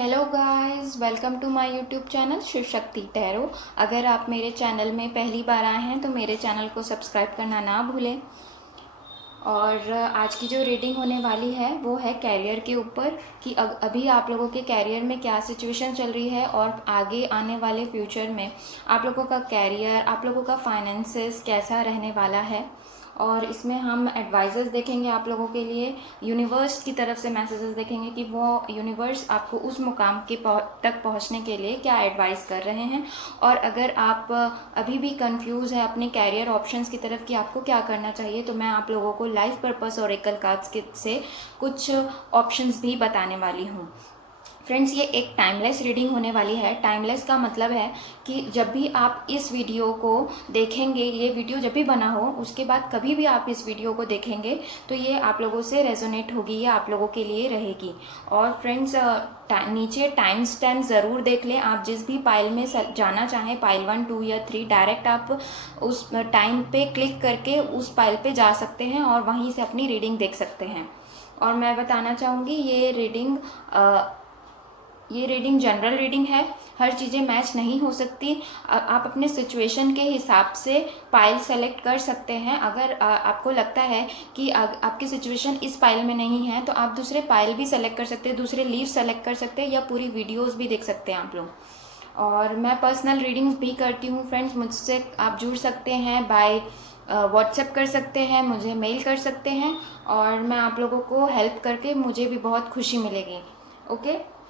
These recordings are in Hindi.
Hello guys, welcome to my YouTube channel Shiv Shakti tarot. अगर आप मेरे चैनल में पहली बार आए हैं तो मेरे चैनल को सब्सक्राइब करना ना भूलें। और आज की जो रीडिंग होने वाली है वो है कैरियर के ऊपर कि अभी आप लोगों के कैरियर में क्या सिचुएशन चल रही है और आगे आने वाले फ्यूचर में आप लोगों का कैरियर, आप लोगों का फाइनेंसेस कैसा रहने वाला है। और इसमें हम एडवाइजेस देखेंगे आप लोगों के लिए, यूनिवर्स की तरफ से मैसेजेस देखेंगे कि वो यूनिवर्स आपको उस मुकाम के तक पहुंचने के लिए क्या एडवाइस कर रहे हैं। और अगर आप अभी भी कंफ्यूज है अपने कैरियर ऑप्शंस की तरफ कि आपको क्या करना चाहिए, तो मैं आप लोगों को लाइफ पर्पस और ओरेकल कार्ड्स से कुछ ऑप्शंस भी बताने वाली हूँ। फ्रेंड्स, ये एक टाइमलेस रीडिंग होने वाली है। टाइमलेस का मतलब है कि जब भी आप इस वीडियो को देखेंगे, ये वीडियो जब भी बना हो उसके बाद कभी भी आप इस वीडियो को देखेंगे तो ये आप लोगों से रेजोनेट होगी, ये आप लोगों के लिए रहेगी। और फ्रेंड्स, नीचे टाइम स्टैम्प ज़रूर देख लें। आप जिस भी पाइल में जाना चाहें, पाइल 1, 2 या 3, डायरेक्ट आप उस टाइम पे क्लिक करके उस पाइल पे जा सकते हैं और वहीं से अपनी रीडिंग देख सकते हैं। और मैं बताना चाहूँगी ये रीडिंग जनरल रीडिंग है, हर चीज़ें मैच नहीं हो सकती। आप अपने सिचुएशन के हिसाब से पाइल सेलेक्ट कर सकते हैं। अगर आपको लगता है कि आपकी सिचुएशन इस पाइल में नहीं है तो आप दूसरे पाइल भी सेलेक्ट कर सकते हैं, दूसरे लीव सेलेक्ट कर सकते हैं या पूरी वीडियोस भी देख सकते हैं आप लोग। और मैं पर्सनल रीडिंग्स भी करती हूँ फ्रेंड्स, मुझसे आप जुड़ सकते हैं, बाय व्हाट्सएप कर सकते हैं, मुझे मेल कर सकते हैं और मैं आप लोगों को हेल्प करके मुझे भी बहुत खुशी मिलेगी। ओके,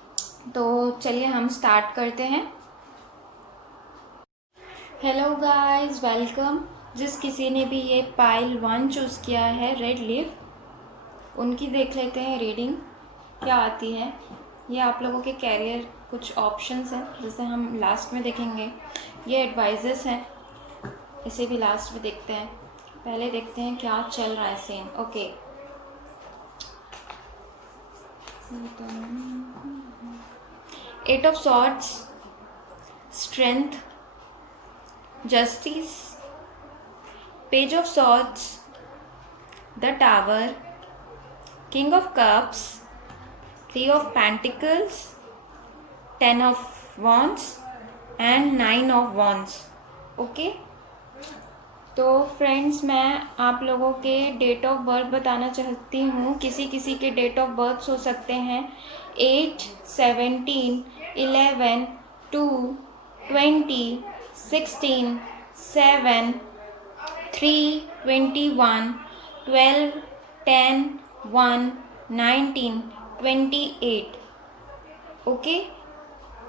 तो चलिए हम स्टार्ट करते हैं। Hello guys, welcome. जिस किसी ने भी ये पाइल 1 चूज़ किया है, रेड लीफ, उनकी देख लेते हैं रीडिंग क्या आती है। ये आप लोगों के कैरियर कुछ ऑप्शंस हैं, जैसे हम लास्ट में देखेंगे। ये एडवाइजेस हैं, इसे भी लास्ट में देखते हैं। पहले देखते हैं क्या चल रहा है scene. Okay, eight of swords, strength, justice, page of swords, the tower, king of cups, 3 of pentacles, 10 of wands and 9 of wands. Okay, तो फ्रेंड्स, मैं आप लोगों के डेट ऑफ बर्थ बताना चाहती हूँ। किसी किसी के डेट ऑफ बर्थ हो सकते हैं 8, 17, 11, 2, 20, 16, 7, 3, 21, 12, 10, 1, 19, 28। ओके,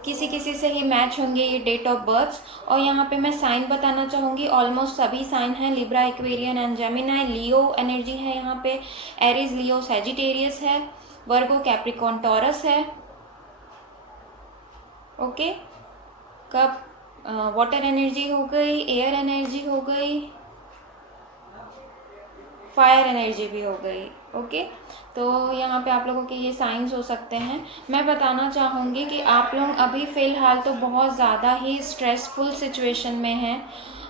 किसी किसी से ही मैच होंगे ये डेट ऑफ बर्थ। और यहाँ पे मैं साइन बताना चाहूँगी, ऑलमोस्ट सभी साइन हैं, Libra, Aquarian and Gemini. Leo energy है यहाँ पे, एरीज, लियो, सैजिटेरियस है, वर्गो, कैप्रिकॉर्न, टॉरस है। ओके, कब वाटर एनर्जी हो गई, एयर एनर्जी हो गई, फायर एनर्जी भी हो गई। ओके, तो यहाँ पे आप लोगों के ये साइंस हो सकते हैं। मैं बताना चाहूँगी कि आप लोग अभी फ़िलहाल तो बहुत ज़्यादा ही स्ट्रेसफुल सिचुएशन में हैं।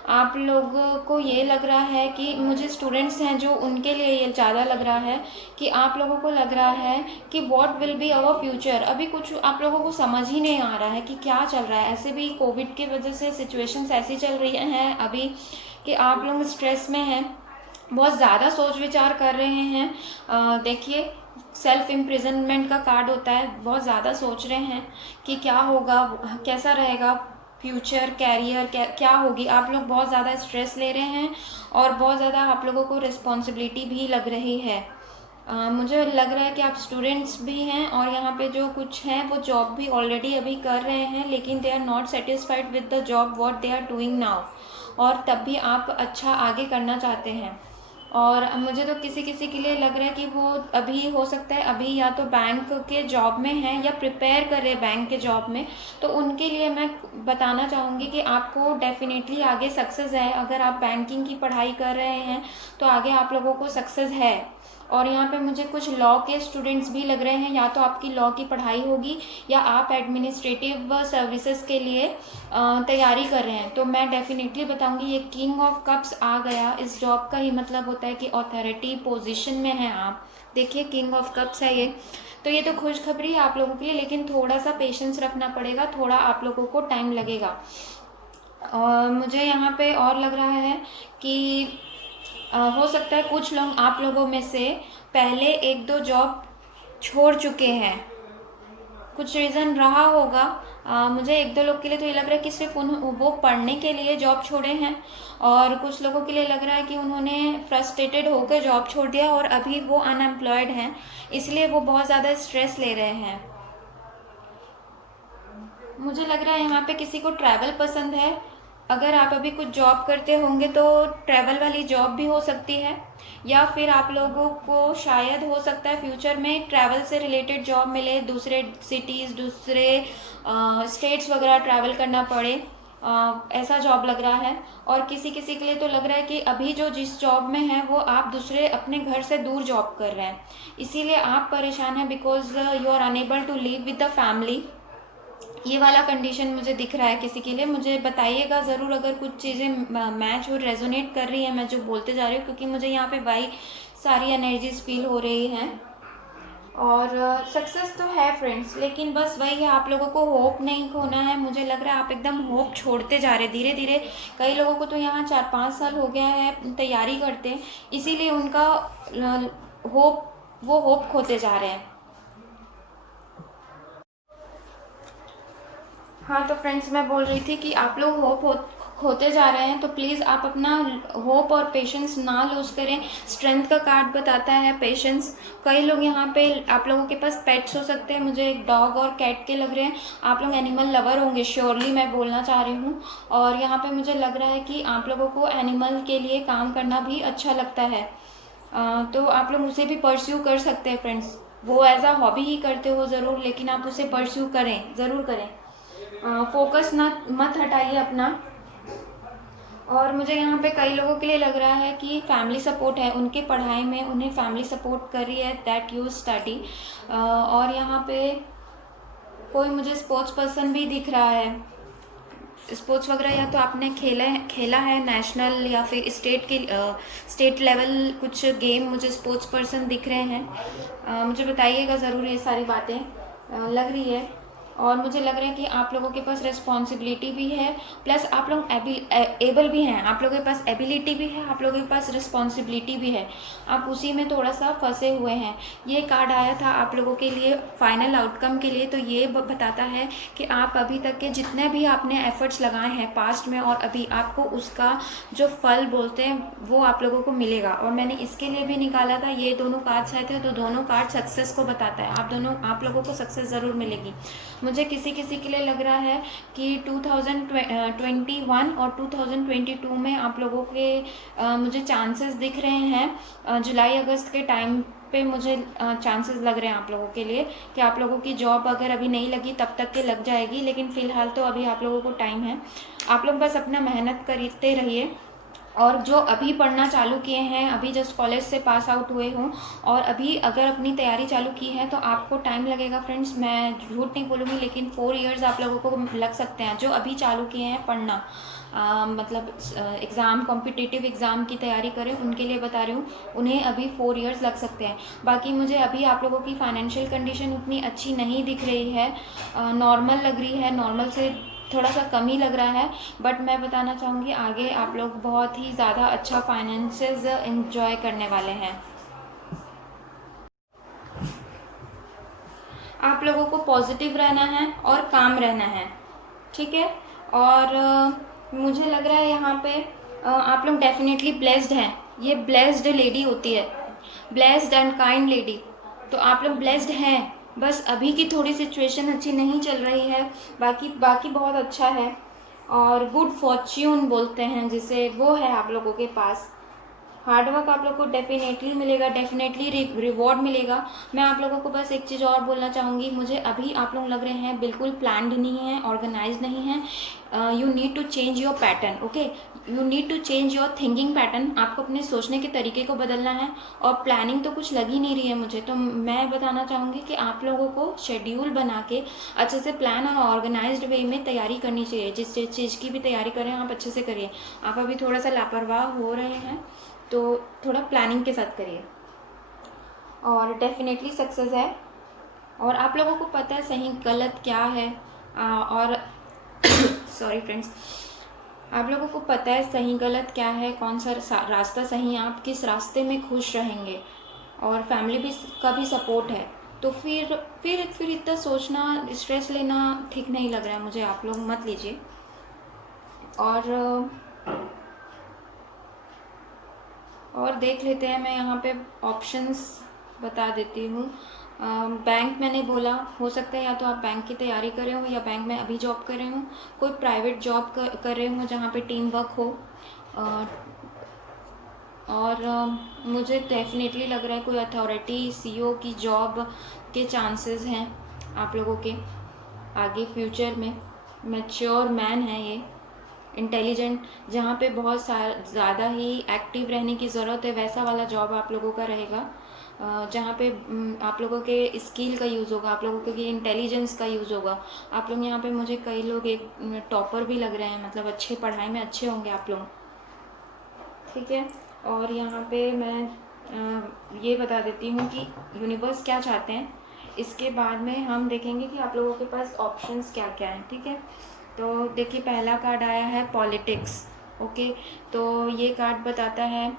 आप लोगों को ये लग रहा है कि मुझे स्टूडेंट्स हैं जो, उनके लिए ये ज़्यादा लग रहा है कि आप लोगों को लग रहा है कि what will be our future. अभी कुछ आप लोगों को समझ ही नहीं आ रहा है कि क्या चल रहा है। ऐसे भी कोविड की वजह से सिचुएशंस ऐसी चल रही हैं अभी कि आप लोग स्ट्रेस में हैं, बहुत ज़्यादा सोच विचार कर रहे हैं। देखिए, सेल्फ इम्प्रिजनमेंट का कार्ड होता है, बहुत ज़्यादा सोच रहे हैं कि क्या होगा, कैसा रहेगा फ्यूचर, कैरियर क्या होगी। आप लोग बहुत ज़्यादा स्ट्रेस ले रहे हैं और बहुत ज़्यादा आप लोगों को रिस्पॉन्सिबिलिटी भी लग रही है। मुझे लग रहा है कि आप स्टूडेंट्स भी हैं और यहाँ पे जो कुछ हैं वो जॉब भी ऑलरेडी अभी कर रहे हैं, लेकिन they are not satisfied with the job what they are doing now, और तब भी आप अच्छा आगे करना चाहते हैं। और मुझे तो किसी किसी के लिए लग रहा है कि वो अभी हो सकता है अभी या तो बैंक के जॉब में है या प्रिपेयर कर रहे बैंक के जॉब में। तो उनके लिए मैं बताना चाहूँगी कि आपको डेफिनेटली आगे सक्सेस है। अगर आप बैंकिंग की पढ़ाई कर रहे हैं तो आगे आप लोगों को सक्सेस है। और यहाँ पे मुझे कुछ लॉ के स्टूडेंट्स भी लग रहे हैं, या तो आपकी लॉ की पढ़ाई होगी या आप एडमिनिस्ट्रेटिव सर्विसेज के लिए तैयारी कर रहे हैं। तो मैं डेफिनेटली बताऊंगी, ये किंग ऑफ कप्स आ गया, इस जॉब का ही मतलब होता है कि अथॉरिटी पोजीशन में हैं आप, देखिए किंग ऑफ कप्स है ये, तो ये तो खुशखबरी है आप लोगों के लिए, लेकिन थोड़ा सा पेशेंस रखना पड़ेगा, थोड़ा आप लोगों को टाइम लगेगा। और मुझे यहाँ पे और लग रहा है कि हो सकता है कुछ लोग आप लोगों में से पहले एक दो जॉब छोड़ चुके हैं, कुछ रीज़न रहा होगा। मुझे एक दो लोग के लिए तो ये लग रहा है कि सिर्फ वो पढ़ने के लिए जॉब छोड़े हैं, और कुछ लोगों के लिए लग रहा है कि उन्होंने फ्रस्ट्रेटेड होकर जॉब छोड़ दिया और अभी वो अनएम्प्लॉयड हैं, इसलिए वो बहुत ज़्यादा स्ट्रेस ले रहे हैं। मुझे लग रहा है यहाँ पे किसी को ट्रैवल पसंद है। अगर आप अभी कुछ जॉब करते होंगे तो ट्रैवल वाली जॉब भी हो सकती है, या फिर आप लोगों को शायद हो सकता है फ्यूचर में ट्रैवल से रिलेटेड जॉब मिले, दूसरे सिटीज़, दूसरे स्टेट्स वगैरह ट्रैवल करना पड़े, ऐसा जॉब लग रहा है। और किसी किसी के लिए तो लग रहा है कि अभी जो जिस जॉब में है वो आप दूसरे अपने घर से दूर जॉब कर रहे हैं, इसीलिए आप परेशान हैं because you are unable to live with the family. ये वाला कंडीशन मुझे दिख रहा है किसी के लिए। मुझे बताइएगा ज़रूर अगर कुछ चीज़ें मैच और रेजोनेट कर रही है मैं जो बोलते जा रही हूँ, क्योंकि मुझे यहाँ पे वाई सारी एनर्जीज फील हो रही हैं। और सक्सेस तो है फ्रेंड्स, लेकिन बस वही है, आप लोगों को होप नहीं खोना है। मुझे लग रहा है आप एकदम होप छोड़ते जा रहे धीरे धीरे। कई लोगों को तो यहाँ 4-5 साल हो गया है तैयारी करते, इसीलिए उनका होप खोते जा रहे हैं। हाँ तो फ्रेंड्स, मैं बोल रही थी कि आप लोग खोते जा रहे हैं, तो प्लीज़ आप अपना होप और पेशेंस ना लूज़ करें। स्ट्रेंथ का कार्ड बताता है पेशेंस। कई लोग यहाँ पे आप लोगों के पास पेट्स हो सकते हैं, मुझे एक डॉग और कैट के लग रहे हैं। आप लोग एनिमल लवर होंगे श्योरली, मैं बोलना चाह रही हूँ। और यहाँ पे मुझे लग रहा है कि आप लोगों को एनिमल के लिए काम करना भी अच्छा लगता है, तो आप लोग उसे भी परस्यू कर सकते हैं फ्रेंड्स। वो एज अ हॉबी ही करते हो ज़रूर, लेकिन आप उसे परस्यू करें, ज़रूर करें। फोकस ना मत हटाइए अपना। और मुझे यहाँ पे कई लोगों के लिए लग रहा है कि फैमिली सपोर्ट है उनके पढ़ाई में, उन्हें फैमिली सपोर्ट कर रही है, दैट यू स्टडी। और यहाँ पे कोई मुझे स्पोर्ट्स पर्सन भी दिख रहा है, स्पोर्ट्स वगैरह, या तो आपने खेला है नेशनल या फिर स्टेट लेवल कुछ गेम, मुझे स्पोर्ट्स पर्सन दिख रहे हैं। मुझे बताइएगा ज़रूर ये सारी बातें लग रही है। और मुझे लग रहा है कि आप लोगों के पास रिस्पॉन्सिबिलिटी भी है, प्लस आप लोग एबल भी हैं, आप लोगों के पास एबिलिटी भी है, आप लोगों के पास रिस्पॉन्सिबिलिटी भी है। आप उसी में थोड़ा सा फंसे हुए हैं। ये कार्ड आया था आप लोगों के लिए फाइनल आउटकम के लिए, तो ये बताता है कि आप अभी तक के जितने भी आपने एफर्ट्स लगाए हैं पास्ट में और अभी, आपको उसका जो फल बोलते हैं वो आप लोगों को मिलेगा। और मैंने इसके लिए भी निकाला था, ये दोनों कार्ड्स आए थे, तो दोनों कार्ड सक्सेस को बताता है। आप लोगों को सक्सेस ज़रूर मिलेगी। मुझे किसी किसी के लिए लग रहा है कि 2021 और 2022 में आप लोगों के मुझे चांसेस दिख रहे हैं। जुलाई अगस्त के टाइम पे मुझे चांसेस लग रहे हैं आप लोगों के लिए कि आप लोगों की जॉब अगर अभी नहीं लगी तब तक के लग जाएगी, लेकिन फ़िलहाल तो अभी आप लोगों को टाइम है। आप लोग बस अपना मेहनत करते रहिए। और जो अभी पढ़ना चालू किए हैं, अभी जस्ट कॉलेज से पास आउट हुए हों और अभी अगर अपनी तैयारी चालू की है, तो आपको टाइम लगेगा फ्रेंड्स, मैं झूठ नहीं बोलूँगी, लेकिन 4 इयर्स आप लोगों को लग सकते हैं। जो अभी चालू किए हैं पढ़ना, मतलब एग्ज़ाम, कॉम्पिटिटिव एग्ज़ाम की तैयारी करें, उनके लिए बता रही हूँ, उन्हें अभी 4 इयर्स लग सकते हैं। बाकी मुझे अभी आप लोगों की फाइनेंशियल कंडीशन उतनी अच्छी नहीं दिख रही है, नॉर्मल लग रही है, नॉर्मल से थोड़ा सा कम ही लग रहा है। बट मैं बताना चाहूँगी आगे आप लोग बहुत ही ज़्यादा अच्छा फाइनेंसेस एंजॉय करने वाले हैं। आप लोगों को पॉजिटिव रहना है और काम रहना है, ठीक है। और मुझे लग रहा है यहाँ पे आप लोग डेफिनेटली ब्लेस्ड हैं। ये ब्लेस्ड लेडी होती है, ब्लेस्ड एंड काइंड लेडी, तो आप लोग ब्लेस्ड हैं। बस अभी की थोड़ी सिचुएशन अच्छी नहीं चल रही है, बाकी बहुत अच्छा है। और गुड फॉर्च्यून बोलते हैं जिसे, वो है आप लोगों के पास। हार्डवर्क आप लोग को डेफिनेटली मिलेगा, डेफिनेटली रिवॉर्ड मिलेगा। मैं आप लोगों को बस एक चीज़ और बोलना चाहूँगी, मुझे अभी आप लोग लग रहे हैं बिल्कुल प्लान्ड नहीं है, ऑर्गेनाइज नहीं है। You need to change your pattern, okay, you need to change your thinking pattern. आपको अपने सोचने के तरीके को बदलना है। और प्लानिंग तो कुछ लग ही नहीं रही है मुझे, तो मैं बताना चाहूँगी कि आप लोगों को शेड्यूल बना के अच्छे से प्लान और ऑर्गेनाइज्ड वे में तैयारी करनी चाहिए। जिस चीज़ की भी तैयारी करें आप अच्छे से करिए। आप अभी थोड़ा सा लापरवाह हो रहे हैं, तो थोड़ा प्लानिंग के साथ करिए। और डेफिनेटली सक्सेस है। और आप लोगों को पता है सही गलत क्या है, और सॉरी फ्रेंड्स, आप लोगों को पता है सही गलत क्या है, कौन सा रास्ता सही, आप किस रास्ते में खुश रहेंगे, और फैमिली भी का भी सपोर्ट है। तो फिर इतना सोचना, स्ट्रेस लेना ठीक नहीं लग रहा है मुझे, आप लोग मत लीजिए। और देख लेते हैं, मैं यहाँ पे ऑप्शंस बता देती हूँ। बैंक मैंने बोला, हो सकता है या तो आप बैंक की तैयारी कर रहे हो या बैंक में अभी जॉब कर रहे हो, कोई प्राइवेट जॉब कर रहे हो जहाँ पे टीम वर्क हो। और मुझे डेफिनेटली लग रहा है कोई अथॉरिटी सीईओ की जॉब के चांसेस हैं आप लोगों के आगे फ्यूचर में। मैच्योर मैन है ये, इंटेलिजेंट, जहाँ पे बहुत ज़्यादा ही एक्टिव रहने की ज़रूरत है, वैसा वाला जॉब आप लोगों का रहेगा, जहाँ पे आप लोगों के स्किल का यूज़ होगा, आप लोगों के इंटेलिजेंस का यूज़ होगा। आप लोग यहाँ पे, मुझे कई लोग एक टॉपर भी लग रहे हैं, मतलब अच्छे पढ़ाई में अच्छे होंगे आप लोग, ठीक है। और यहाँ पे मैं ये बता देती हूँ कि यूनिवर्स क्या चाहते हैं, इसके बाद में हम देखेंगे कि आप लोगों के पास ऑप्शंस क्या क्या हैं, ठीक है। तो देखिए, पहला कार्ड आया है पॉलिटिक्स, ओके। तो ये कार्ड बताता है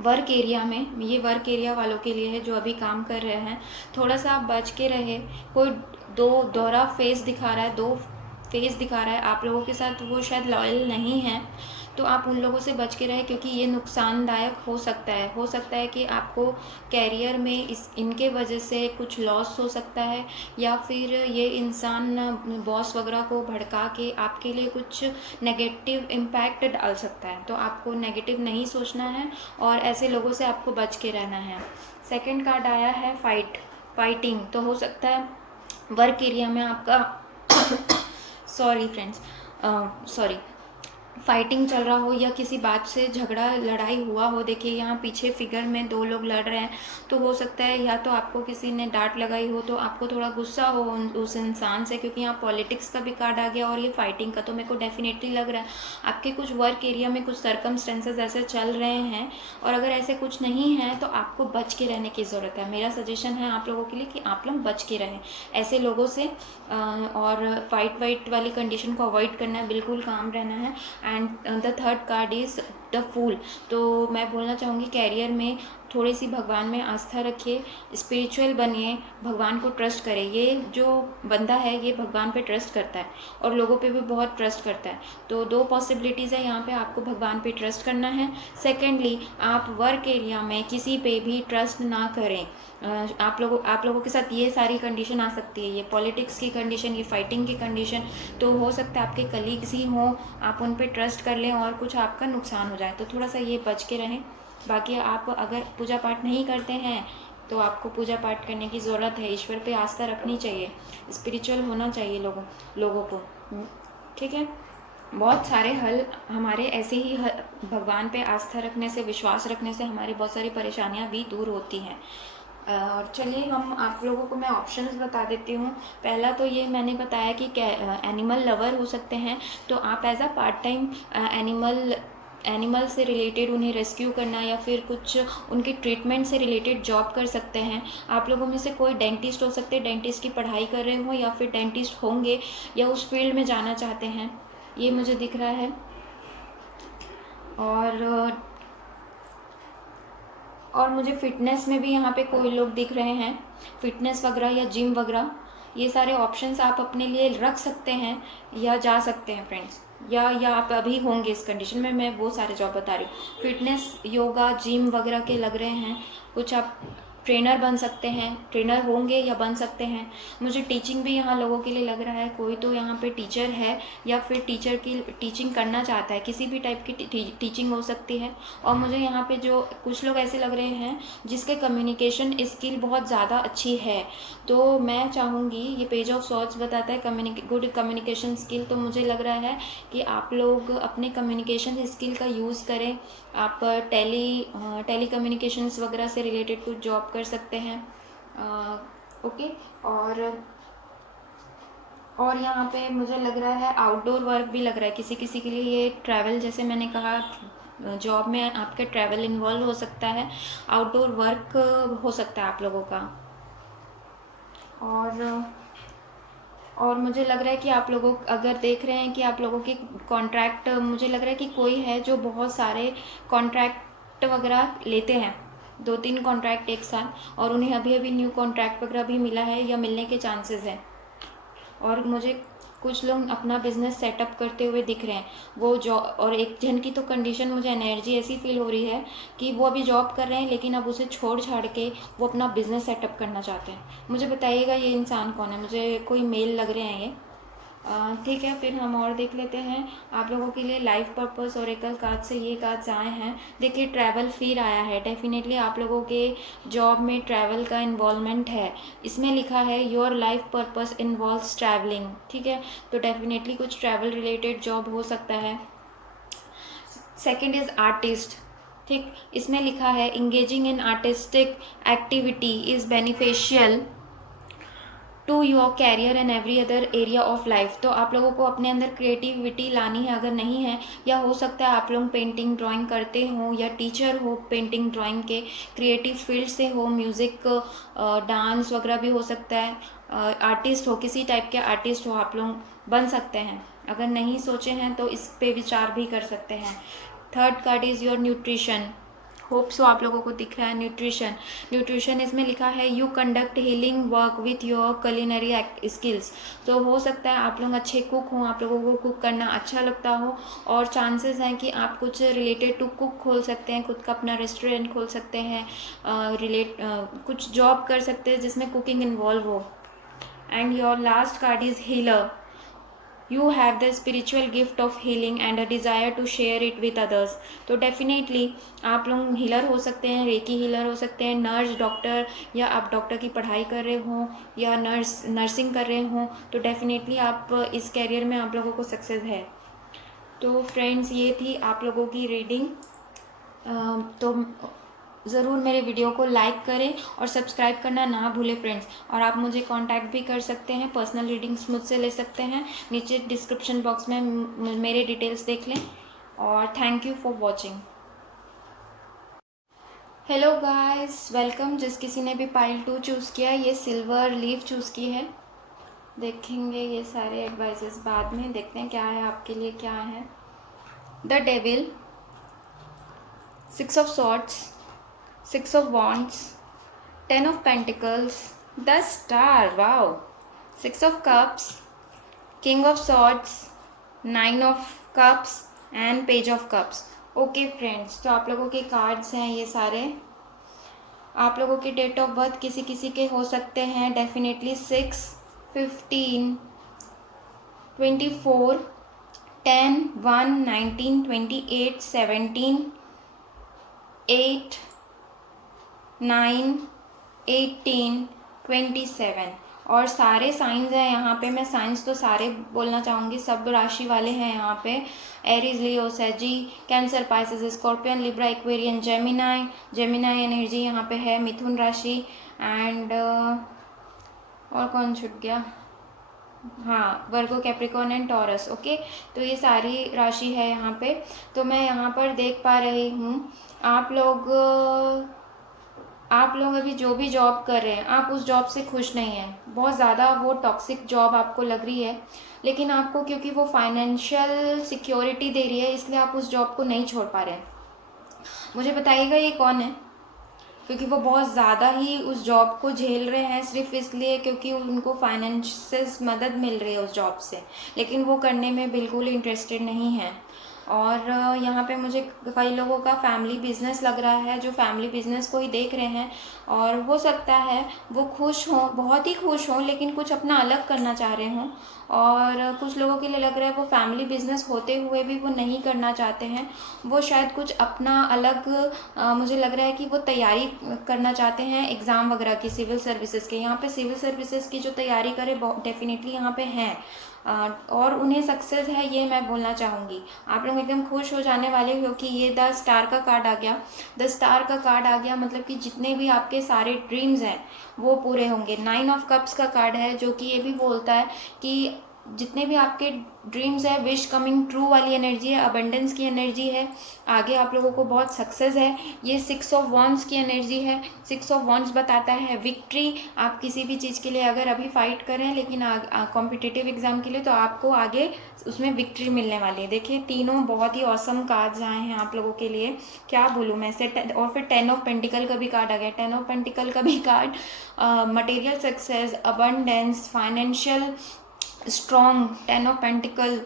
वर्क एरिया में, ये वर्क एरिया वालों के लिए है जो अभी काम कर रहे हैं, थोड़ा सा आप बच के रहे। कोई दोहरा फेस दिखा रहा है, दो फेस दिखा रहा है आप लोगों के साथ, वो शायद लॉयल नहीं है, तो आप उन लोगों से बच के रहे, क्योंकि ये नुकसानदायक हो सकता है। हो सकता है कि आपको कैरियर में इनके वजह से कुछ लॉस हो सकता है, या फिर ये इंसान बॉस वगैरह को भड़का के आपके लिए कुछ नेगेटिव इम्पैक्ट डाल सकता है, तो आपको नेगेटिव नहीं सोचना है और ऐसे लोगों से आपको बच के रहना है। सेकंड कार्ड आया है फाइटिंग, तो हो सकता है वर्क एरिया में आपका सॉरी फ्रेंड्स, सॉरी, फाइटिंग चल रहा हो या किसी बात से झगड़ा लड़ाई हुआ हो। देखिए यहाँ पीछे फिगर में 2 लोग लड़ रहे हैं, तो हो सकता है या तो आपको किसी ने डांट लगाई हो, तो आपको थोड़ा गुस्सा हो उस इंसान से, क्योंकि यहाँ पॉलिटिक्स का भी कार्ड आ गया और ये फाइटिंग का, तो मेरे को डेफिनेटली लग रहा है आपके कुछ वर्क एरिया में कुछ सर्कमस्टेंसेस ऐसे चल रहे हैं, और अगर ऐसे कुछ नहीं है तो आपको बच के रहने की ज़रूरत है। मेरा सजेशन है आप लोगों के लिए कि आप लोग बच के रहें ऐसे लोगों से, और फाइट वाली कंडीशन को अवॉइड करना है, बिल्कुल काम रहना है। And the third card is the fool, तो मैं बोलना चाहूँगी कैरियर में थोड़ी सी भगवान में आस्था रखिए, स्पिरिचुअल बनिए, भगवान को ट्रस्ट करें। ये जो बंदा है ये भगवान पे ट्रस्ट करता है और लोगों पे भी बहुत ट्रस्ट करता है, तो 2 पॉसिबिलिटीज़ है यहाँ पे, आपको भगवान पे ट्रस्ट करना है। सेकेंडली, आप वर्क एरिया में किसी पे भी ट्रस्ट ना करें। आप लोगों के साथ ये सारी कंडीशन आ सकती है, ये पॉलिटिक्स की कंडीशन, ये फाइटिंग की कंडीशन, तो हो सकता है आपके कलीग्स ही हों, आप उन पे ट्रस्ट कर लें और कुछ आपका नुकसान हो जाए, तो थोड़ा सा ये बच के रहें। बाकी आप अगर पूजा पाठ नहीं करते हैं तो आपको पूजा पाठ करने की ज़रूरत है, ईश्वर पे आस्था रखनी चाहिए, स्पिरिचुअल होना चाहिए लोगों को, ठीक है। बहुत सारे हल हमारे ऐसे ही भगवान पे आस्था रखने से, विश्वास रखने से हमारी बहुत सारी परेशानियां भी दूर होती हैं। और चलिए हम आप लोगों को मैं ऑप्शंस बता देती हूँ। पहला तो ये मैंने बताया कि एनिमल लवर हो सकते हैं, तो आप as a part time animal से रिलेटेड उन्हें रेस्क्यू करना या फिर कुछ उनके ट्रीटमेंट से रिलेटेड जॉब कर सकते हैं। आप लोगों में से कोई डेंटिस्ट हो सकते हैं, डेंटिस्ट की पढ़ाई कर रहे हो या फिर डेंटिस्ट होंगे या उस फील्ड में जाना चाहते हैं, ये मुझे दिख रहा है। और मुझे फ़िटनेस में भी यहाँ पे कोई लोग दिख रहे हैं, फ़िटनेस वगैरह या जिम वगैरह, ये सारे ऑप्शंस आप अपने लिए रख सकते हैं या जा सकते हैं फ्रेंड्स, या आप अभी होंगे इस कंडीशन में, मैं वो सारे जॉब बता रही हूँ। फिटनेस, योगा, जिम वगैरह के लग रहे हैं, कुछ आप ट्रेनर बन सकते हैं, ट्रेनर होंगे या बन सकते हैं। मुझे टीचिंग भी यहाँ लोगों के लिए लग रहा है, कोई तो यहाँ पे टीचर है या फिर टीचर की टीचिंग करना चाहता है, किसी भी टाइप की टीचिंग हो सकती है। और मुझे यहाँ पे जो कुछ लोग ऐसे लग रहे हैं जिसके कम्युनिकेशन स्किल बहुत ज़्यादा अच्छी है, तो मैं चाहूँगी, ये पेज ऑफ सॉर्ड्स बताता है गुड कम्युनिकेशन स्किल, तो मुझे लग रहा है कि आप लोग अपने कम्युनिकेशन स्किल का यूज़ करें। आप टेली कम्युनिकेशंस वगैरह से रिलेटेड कुछ जॉब कर सकते हैं, ओके। और यहाँ पे मुझे लग रहा है आउटडोर वर्क भी लग रहा है किसी किसी के लिए, ये ट्रैवल, जैसे मैंने कहा जॉब में आपका ट्रैवल इन्वॉल्व हो सकता है, आउटडोर वर्क हो सकता है आप लोगों का। और मुझे लग रहा है कि आप लोगों अगर देख रहे हैं कि आप लोगों की कॉन्ट्रैक्ट, मुझे लग रहा है कि कोई है जो बहुत सारे कॉन्ट्रैक्ट वगैरह लेते हैं, 2-3 कॉन्ट्रैक्ट एक साथ, और उन्हें अभी अभी न्यू कॉन्ट्रैक्ट वगैरह भी मिला है या मिलने के चांसेस हैं। और मुझे कुछ लोग अपना बिजनेस सेटअप करते हुए दिख रहे हैं वो जॉब, और एक जन की तो कंडीशन, मुझे एनर्जी ऐसी फील हो रही है कि वो अभी जॉब कर रहे हैं लेकिन अब उसे छोड़ छाड़ के वो अपना बिजनेस सेटअप करना चाहते हैं। मुझे बताइएगा ये इंसान कौन है, मुझे कोई मेल लग रहे हैं ये। ठीक है, फिर हम और देख लेते हैं आप लोगों के लिए लाइफ पर्पस ओरेकल कार्ड से ये कार्ड्स आए हैं। देखिए ट्रैवल फिर आया है, डेफिनेटली आप लोगों के जॉब में ट्रैवल का इन्वॉल्वमेंट है। इसमें लिखा है your life purpose involves travelling, ठीक है, तो डेफिनेटली कुछ ट्रैवल रिलेटेड जॉब हो सकता है। सेकेंड इज आर्टिस्ट, ठीक, इसमें लिखा है engaging in artistic activity is beneficial to your career and every other area of life. तो आप लोगों को अपने अंदर क्रिएटिविटी लानी है, अगर नहीं है, या हो सकता है आप लोग पेंटिंग ड्राइंग करते हो या टीचर हो पेंटिंग ड्राइंग के, क्रिएटिव फील्ड से हो, म्यूज़िक डांस वगैरह भी हो सकता है, आर्टिस्ट हो, किसी टाइप के आर्टिस्ट हो आप लोग बन सकते हैं। अगर नहीं सोचे हैं तो इस पे विचार भी कर सकते हैं। Third card is your nutrition, hope so आप लोगों को दिख रहा है न्यूट्रिशन। न्यूट्रिशन इसमें लिखा है you conduct healing work with your culinary skills. तो हो सकता है आप लोग अच्छे कुक हों, आप लोगों को कुक करना अच्छा लगता हो, और चांसेस हैं कि आप कुछ रिलेटेड टू कुक खोल सकते हैं, खुद का अपना रेस्टोरेंट खोल सकते हैं, कुछ जॉब कर सकते हैं जिसमें कुकिंग इन्वॉल्व हो। And your last card is healer, you have the spiritual gift of healing and a desire to share it with others। तो डेफिनेटली आप लोग हीलर हो सकते हैं, रेकी हीलर हो सकते हैं, नर्स, डॉक्टर, या आप डॉक्टर की पढ़ाई कर रहे हो या नर्सिंग कर रहे हो, तो डेफिनेटली आप इस कैरियर में आप लोगों को सक्सेस है। तो फ्रेंड्स ये थी आप लोगों की रीडिंग। तो ज़रूर मेरे वीडियो को लाइक करें और सब्सक्राइब करना ना भूलें फ्रेंड्स। और आप मुझे कांटेक्ट भी कर सकते हैं, पर्सनल रीडिंग्स मुझसे ले सकते हैं, नीचे डिस्क्रिप्शन बॉक्स में मेरे डिटेल्स देख लें। और thank you for watching. Hello guys, welcome. जिस किसी ने भी पाइल 2 चूज़ किया, ये सिल्वर लीफ चूज़ की है। देखेंगे ये सारे एडवाइजेस बाद में, देखते हैं क्या है आपके लिए, क्या है। The devil, 6 of swords, 6 of wands, 10 of pentacles, the star, wow, 6 of cups, king of swords, 9 of cups and page of cups। Okay friends, तो आप लोगों के कार्ड्स हैं ये सारे। आप लोगों की डेट ऑफ बर्थ किसी किसी के हो सकते हैं डेफिनेटली 6, 15, 24, 10, 1, 19, 28, 17, 8, 9, 18, 27, और सारे साइंस हैं यहाँ पे। मैं साइंस तो सारे बोलना चाहूँगी, सब राशि वाले हैं यहाँ पे। Aries, Leo, Sagi, Cancer, Pisces, Scorpion, Libra, Aquarian, Gemini energy यहाँ पे है, मिथुन राशि, एंड और कौन छूट गया, हाँ, वर्गो, कैप्रिकॉर्न एंड टॉरस। ओके, तो ये सारी राशि है यहाँ पे। तो मैं यहाँ पर देख पा रही हूँ आप लोग अभी जो भी जॉब कर रहे हैं, आप उस जॉब से खुश नहीं हैं, बहुत ज़्यादा वो टॉक्सिक जॉब आपको लग रही है, लेकिन आपको क्योंकि वो फाइनेंशियल सिक्योरिटी दे रही है, इसलिए आप उस जॉब को नहीं छोड़ पा रहे हैं। मुझे बताइएगा ये कौन है, क्योंकि वो बहुत ज़्यादा ही उस जॉब को झेल रहे हैं सिर्फ इसलिए क्योंकि उनको फाइनेंशियल मदद मिल रही है उस जॉब से, लेकिन वो करने में बिल्कुल इंटरेस्टेड नहीं है। और यहाँ पे मुझे कई लोगों का फैमिली बिजनेस लग रहा है, जो फैमिली बिजनेस को ही देख रहे हैं, और हो सकता है वो खुश हों, बहुत ही खुश हों, लेकिन कुछ अपना अलग करना चाह रहे हों। और कुछ लोगों के लिए लग रहा है वो फैमिली बिजनेस होते हुए भी वो नहीं करना चाहते हैं, वो शायद कुछ अपना अलग, मुझे लग रहा है कि वो तैयारी करना चाहते हैं एग्ज़ाम वगैरह की, सिविल सर्विसेज के। यहाँ पे सिविल सर्विसेज की जो तैयारी करे डेफिनेटली यहाँ पे हैं, और उन्हें सक्सेस है, ये मैं बोलना चाहूँगी। आप लोग एकदम खुश हो जाने वाले हो कि ये द स्टार का कार्ड आ गया। द स्टार का कार्ड आ गया मतलब कि जितने भी आपके सारे ड्रीम्स हैं वो पूरे होंगे। 9 ऑफ कप्स का कार्ड है, जो कि ये भी बोलता है कि जितने भी आपके ड्रीम्स है, विश कमिंग ट्रू वाली एनर्जी है, अबंडेंस की एनर्जी है, आगे आप लोगों को बहुत सक्सेस है। ये 6 ऑफ वॉन्ड्स की एनर्जी है। 6 ऑफ वॉन्ड्स बताता है विक्ट्री। आप किसी भी चीज़ के लिए अगर अभी फाइट कर रहे हैं लेकिन कॉम्पिटिटिव एग्जाम के लिए, तो आपको आगे उसमें विक्ट्री मिलने वाली है। देखिए तीनों बहुत ही ऑसम कार्ड्स आए हैं आप लोगों के लिए, क्या बोलूँ मैं इसे। और फिर 10 ऑफ पेंटिकल का भी कार्ड आ गया। 10 ऑफ पेंटिकल का भी card material success, abundance, financial strong, 10 of pentacle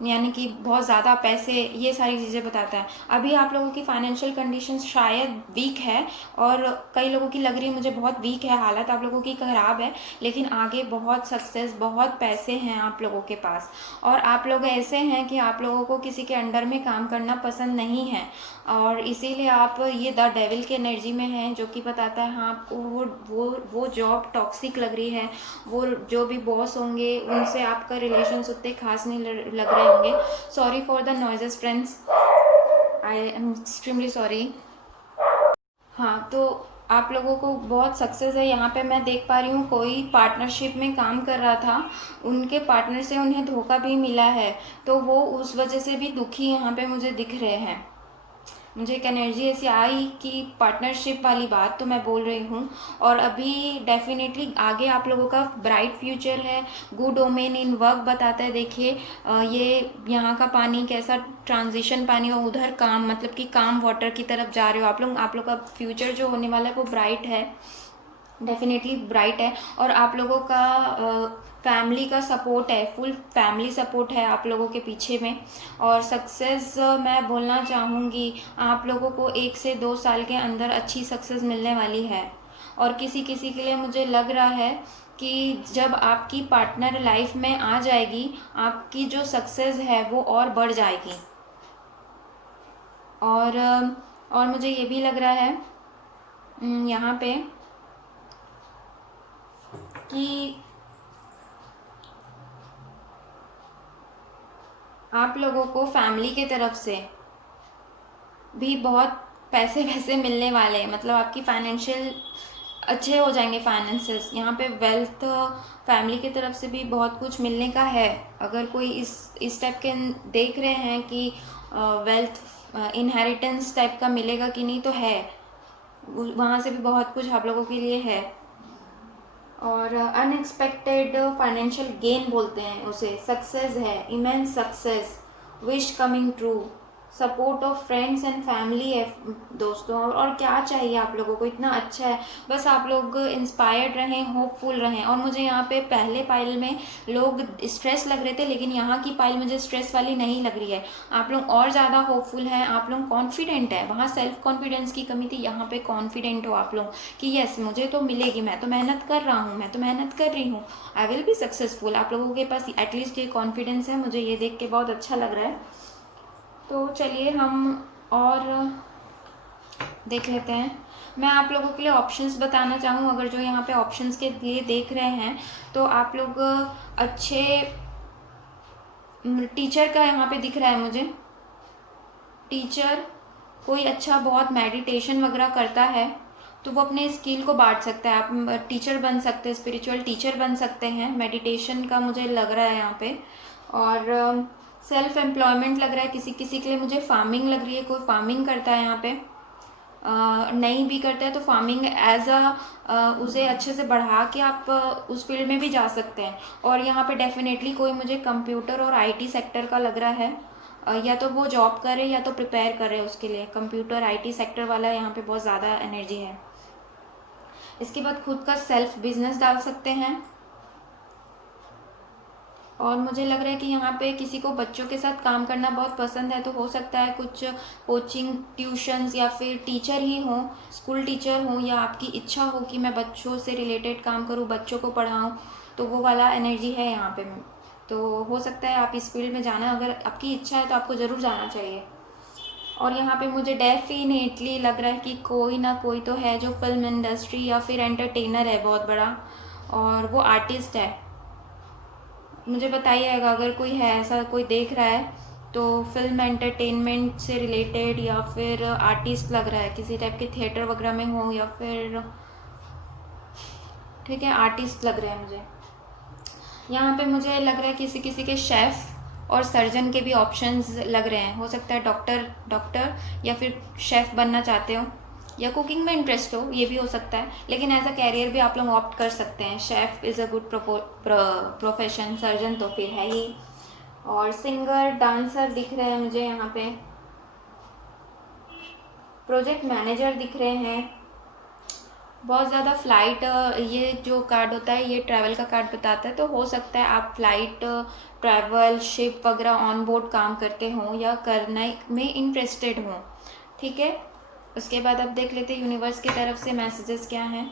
यानी कि बहुत ज़्यादा पैसे, ये सारी चीज़ें बताता है। अभी आप लोगों की फाइनेंशियल कंडीशन शायद वीक है, और कई लोगों की लग रही है मुझे बहुत वीक है, हालत आप लोगों की ख़राब है, लेकिन आगे बहुत सक्सेस, बहुत पैसे हैं आप लोगों के पास। और आप लोग ऐसे हैं कि आप लोगों को किसी के अंडर में काम करना पसंद नहीं है, और इसीलिए आप ये द डेविल की एनर्जी में हैं, जो कि बताता है हाँ आपको वो जॉब टॉक्सिक लग रही है, वो जो भी बॉस होंगे उनसे आपका रिलेशन उतने खास नहीं लग रहे होंगे। Sorry for the noises friends, I am extremely sorry. हाँ, तो आप लोगों को बहुत सक्सेस है। यहाँ पे मैं देख पा रही हूँ कोई पार्टनरशिप में काम कर रहा था, उनके पार्टनर से उन्हें धोखा भी मिला है, तो वो उस वजह से भी दुखी यहाँ पे मुझे दिख रहे हैं। मुझे एक एनर्जी ऐसी आई कि पार्टनरशिप वाली बात तो मैं बोल रही हूँ। और अभी डेफिनेटली आगे आप लोगों का ब्राइट फ्यूचर है, गुड ओमेन इन वर्क बताता है। देखिए ये यहाँ का पानी कैसा ट्रांजिशन पानी, और उधर काम मतलब कि काम वाटर की तरफ जा रहे हो आप लोग का फ्यूचर जो होने वाला है वो ब्राइट है, डेफिनेटली ब्राइट है। और आप लोगों का फैमिली का सपोर्ट है, फुल फैमिली सपोर्ट है आप लोगों के पीछे में। और सक्सेस मैं बोलना चाहूँगी आप लोगों को 1 से 2 साल के अंदर अच्छी सक्सेस मिलने वाली है। और किसी किसी के लिए मुझे लग रहा है कि जब आपकी पार्टनर लाइफ में आ जाएगी, आपकी जो सक्सेस है वो और बढ़ जाएगी। और मुझे ये भी लग रहा है यहाँ पे कि आप लोगों को फैमिली के तरफ से भी बहुत पैसे वैसे मिलने वाले हैं, मतलब आपकी फाइनेंशियल अच्छे हो जाएंगे फाइनेंसेस। यहाँ पे वेल्थ फैमिली की तरफ से भी बहुत कुछ मिलने का है। अगर कोई इस टाइप के देख रहे हैं कि वेल्थ इनहेरिटेंस टाइप का मिलेगा कि नहीं, तो है, वहाँ से भी बहुत कुछ आप लोगों के लिए है। और अनएक्सपेक्टेड फाइनेंशियल गेन बोलते हैं उसे, सक्सेस है, immense success, wish coming true, support of friends and family है दोस्तों। और क्या चाहिए आप लोगों को, इतना अच्छा है। बस आप लोग इंस्पायर्ड रहें, होपफुल रहें। और मुझे यहाँ पे पहले पाइल में लोग स्ट्रेस लग रहे थे, लेकिन यहाँ की पाइल मुझे स्ट्रेस वाली नहीं लग रही है। आप लोग और ज़्यादा होपफुल हैं, आप लोग कॉन्फिडेंट है। वहाँ सेल्फ कॉन्फिडेंस की कमी थी, यहाँ पे कॉन्फिडेंट हो आप लोग कि यस मुझे तो मिलेगी, मैं तो मेहनत कर रहा हूँ, मैं तो मेहनत कर रही हूँ, आई विल बी सक्सेसफुल। आप लोगों के पास एटलीस्ट ये कॉन्फिडेंस है, मुझे ये देख के बहुत अच्छा लग रहा है। तो चलिए हम और देख लेते हैं। मैं आप लोगों के लिए ऑप्शंस बताना चाहूँ, अगर जो यहाँ पे ऑप्शंस के लिए देख रहे हैं, तो आप लोग अच्छे टीचर का यहाँ पे दिख रहा है मुझे। टीचर कोई अच्छा बहुत मेडिटेशन वगैरह करता है, तो वो अपने स्किल को बांट सकता है। आप टीचर बन सकते हैं, स्पिरिचुअल टीचर बन सकते हैं, मेडिटेशन का मुझे लग रहा है यहाँ पे। और सेल्फ एम्प्लॉयमेंट लग रहा है किसी किसी के लिए, मुझे फार्मिंग लग रही है, कोई फार्मिंग करता है यहाँ पे। नहीं भी करता है तो फार्मिंग एज उसे अच्छे से बढ़ा के आप उस फील्ड में भी जा सकते हैं। और यहाँ पे डेफिनेटली कोई मुझे कंप्यूटर और आईटी सेक्टर का लग रहा है, या तो वो जॉब करे या तो प्रिपेयर करे उसके लिए। कंप्यूटर आईटी सेक्टर वाला यहाँ पे बहुत ज़्यादा एनर्जी है। इसके बाद खुद का सेल्फ बिजनेस डाल सकते हैं। और मुझे लग रहा है कि यहाँ पे किसी को बच्चों के साथ काम करना बहुत पसंद है, तो हो सकता है कुछ कोचिंग ट्यूशन्स या फिर टीचर ही हो, स्कूल टीचर हो, या आपकी इच्छा हो कि मैं बच्चों से रिलेटेड काम करूँ, बच्चों को पढ़ाऊँ, तो वो वाला एनर्जी है यहाँ पे। तो हो सकता है आप इस फील्ड में जाना, अगर आपकी इच्छा है तो आपको ज़रूर जाना चाहिए। और यहाँ पे मुझे डेफिनेटली लग रहा है कि कोई ना कोई तो है जो फिल्म इंडस्ट्री या फिर एंटरटेनर है बहुत बड़ा, और वो आर्टिस्ट है। मुझे बताइएगा अगर कोई है ऐसा, कोई देख रहा है तो फिल्म एंटरटेनमेंट से रिलेटेड, या फिर आर्टिस्ट लग रहा है किसी टाइप के थिएटर वगैरह में हो, या फिर ठीक है आर्टिस्ट लग रहा है मुझे। यहाँ पे मुझे लग रहा है किसी किसी के शेफ़ और सर्जन के भी ऑप्शंस लग रहे हैं। हो सकता है डॉक्टर या फिर शेफ़ बनना चाहते हो या कुकिंग में इंटरेस्ट हो, ये भी हो सकता है। लेकिन एज अ कैरियर भी आप लोग ऑप्ट कर सकते हैं। Chef is a good profession, surgeon तो फिर है ही। और सिंगर डांसर दिख रहे हैं मुझे यहाँ पे, प्रोजेक्ट मैनेजर दिख रहे हैं। बहुत ज़्यादा फ़्लाइट, ये जो कार्ड होता है ये ट्रैवल का कार्ड बताता है, तो हो सकता है आप फ़्लाइट, ट्रैवल, शिप वगैरह ऑन बोर्ड काम करते हों या करने में इंटरेस्टेड हों। ठीक है, उसके बाद अब देख लेते हैं यूनिवर्स की तरफ से मैसेजेस क्या हैं।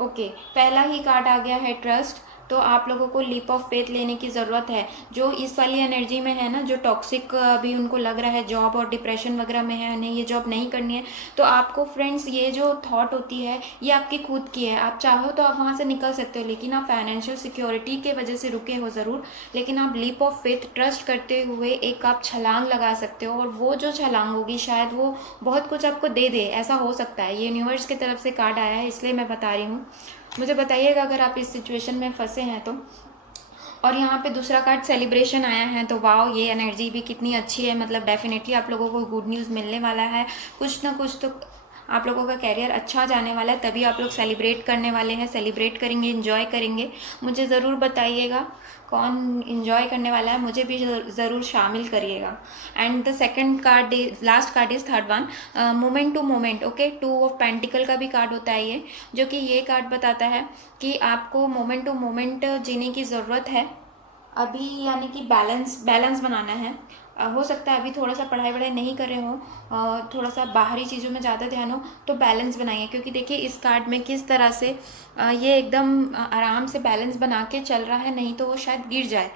ओके, पहला ही कार्ड आ गया है ट्रस्ट। तो आप लोगों को लीप ऑफ फेथ लेने की ज़रूरत है। जो इस वाली एनर्जी में है ना, जो टॉक्सिक अभी उनको लग रहा है जॉब और डिप्रेशन वगैरह में है, नहीं ये जॉब नहीं करनी है, तो आपको फ्रेंड्स ये जो थॉट होती है ये आपकी खुद की है। आप चाहो तो आप वहाँ से निकल सकते हो, लेकिन आप फाइनेंशियल सिक्योरिटी के वजह से रुके हो ज़रूर, लेकिन आप लीप ऑफ फेथ ट्रस्ट करते हुए एक आप छलांग लगा सकते हो, और वो जो छलांग होगी शायद वो बहुत कुछ आपको दे दे, ऐसा हो सकता है। ये यूनिवर्स की तरफ से कार्ड आया है इसलिए मैं बता रही हूँ। मुझे बताइएगा अगर आप इस सिचुएशन में फंसे हैं तो। और यहाँ पे दूसरा कार्ड सेलिब्रेशन आया है, तो वाओ, ये एनर्जी भी कितनी अच्छी है। मतलब डेफिनेटली आप लोगों को गुड न्यूज़ मिलने वाला है, कुछ ना कुछ तो आप लोगों का कैरियर अच्छा जाने वाला है, तभी आप लोग सेलिब्रेट करने वाले हैं, सेलिब्रेट करेंगे, इन्जॉय करेंगे। मुझे ज़रूर बताइएगा कौन इन्जॉय करने वाला है, मुझे भी ज़रूर शामिल करिएगा। And the second card, last card is third one, moment to moment. Okay, 2 of pentacle का भी कार्ड होता है ये, जो कि ये कार्ड बताता है कि आपको मोमेंट टू मोमेंट जीने की ज़रूरत है अभी, यानी कि बैलेंस बनाना है। हो सकता है अभी थोड़ा सा पढ़ाई वढ़ाई नहीं कर रहे हो, थोड़ा सा बाहरी चीज़ों में ज़्यादा ध्यान हो, तो बैलेंस बनाइए। क्योंकि देखिए इस कार्ड में किस तरह से ये एकदम आराम से बैलेंस बना के चल रहा है, नहीं तो वो शायद गिर जाए।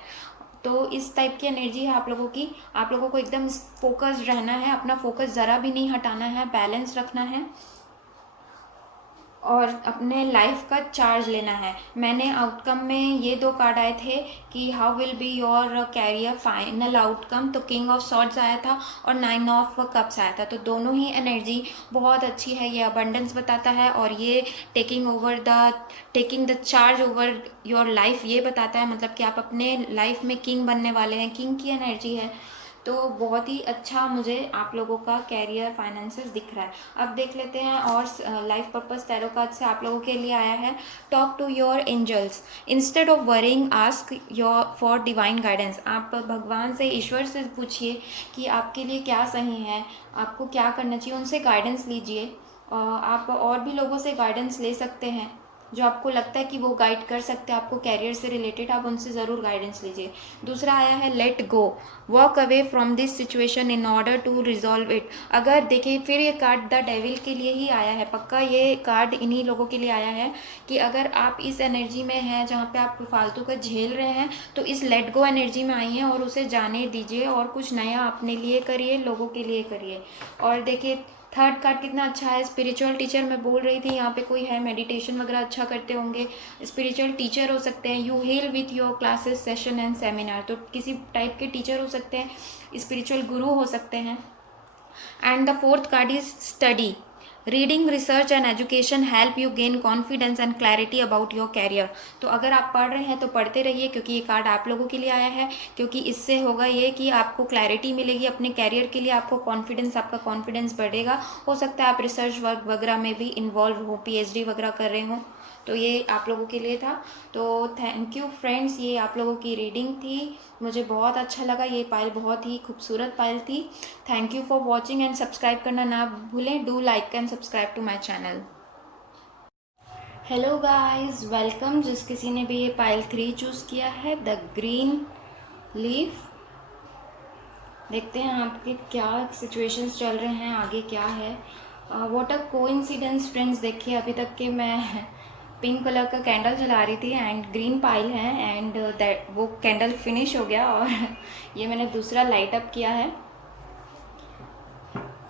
तो इस टाइप की एनर्जी है आप लोगों की। आप लोगों को एकदम फोकस्ड रहना है, अपना फोकस ज़रा भी नहीं हटाना है, बैलेंस रखना है और अपने लाइफ का चार्ज लेना है। मैंने आउटकम में ये 2 कार्ड आए थे कि how will be your career final outcome, तो किंग ऑफ सॉर्ड्स आया था और 9 ऑफ कप्स आया था। तो दोनों ही एनर्जी बहुत अच्छी है। ये अबंडेंस बताता है और ये taking the charge over your life ये बताता है। मतलब कि आप अपने लाइफ में किंग बनने वाले हैं, किंग की एनर्जी है। तो बहुत ही अच्छा मुझे आप लोगों का कैरियर फाइनेंसेस दिख रहा है। अब देख लेते हैं और लाइफ पर्पस टैरो कार्ड से आप लोगों के लिए आया है, talk to your angels instead of worrying, ask your for divine guidance. आप भगवान से, ईश्वर से पूछिए कि आपके लिए क्या सही है, आपको क्या करना चाहिए, उनसे गाइडेंस लीजिए। आप और भी लोगों से गाइडेंस ले सकते हैं, जो आपको लगता है कि वो गाइड कर सकते हैं आपको कैरियर से रिलेटेड, आप उनसे ज़रूर गाइडेंस लीजिए। दूसरा आया है let go, walk away from this situation in order to resolve it. अगर देखिए फिर ये कार्ड द डेविल के लिए ही आया है, पक्का ये कार्ड इन्हीं लोगों के लिए आया है कि अगर आप इस एनर्जी में हैं जहाँ पे आप फालतू का झेल रहे हैं, तो इस लेट गो एनर्जी में आइए और उसे जाने दीजिए और कुछ नया अपने लिए करिए, लोगों के लिए करिए। और देखिए थर्ड कार्ड कितना अच्छा है, स्पिरिचुअल टीचर। मैं बोल रही थी यहाँ पे कोई है, मेडिटेशन वगैरह अच्छा करते होंगे, स्पिरिचुअल टीचर हो सकते हैं। You hell with your classes, session and seminar, तो किसी टाइप के टीचर हो सकते हैं, स्पिरिचुअल गुरु हो सकते हैं। And the fourth card is study, reading, research and education help you gain confidence and clarity about your career. तो अगर आप पढ़ रहे हैं तो पढ़ते रहिए, क्योंकि ये कार्ड आप लोगों के लिए आया है। क्योंकि इससे होगा ये कि आपको क्लैरिटी मिलेगी अपने कैरियर के लिए, आपको कॉन्फिडेंस, आपका कॉन्फिडेंस बढ़ेगा। हो सकता है आप रिसर्च वर्क वगैरह में भी इन्वॉल्व हो, पीएचडी वगैरह कर रहे हो, तो ये आप लोगों के लिए था। तो थैंक यू फ्रेंड्स, ये आप लोगों की रीडिंग थी, मुझे बहुत अच्छा लगा। ये पायल बहुत ही खूबसूरत पायल थी। Thank you for watching and subscribe करना ना भूलें। Do like and subscribe to my channel. Hello guys, welcome. जिस किसी ने भी ये पायल 3 चूज़ किया है, द ग्रीन लीफ, देखते हैं आपके क्या सिचुएशंस चल रहे हैं, आगे क्या है। What a coincidence friends. देखिए अभी तक के मैं पिंक कलर का कैंडल जला रही थी एंड ग्रीन पाइल है, एंड दैट वो कैंडल फिनिश हो गया और ये मैंने दूसरा लाइट अप किया है,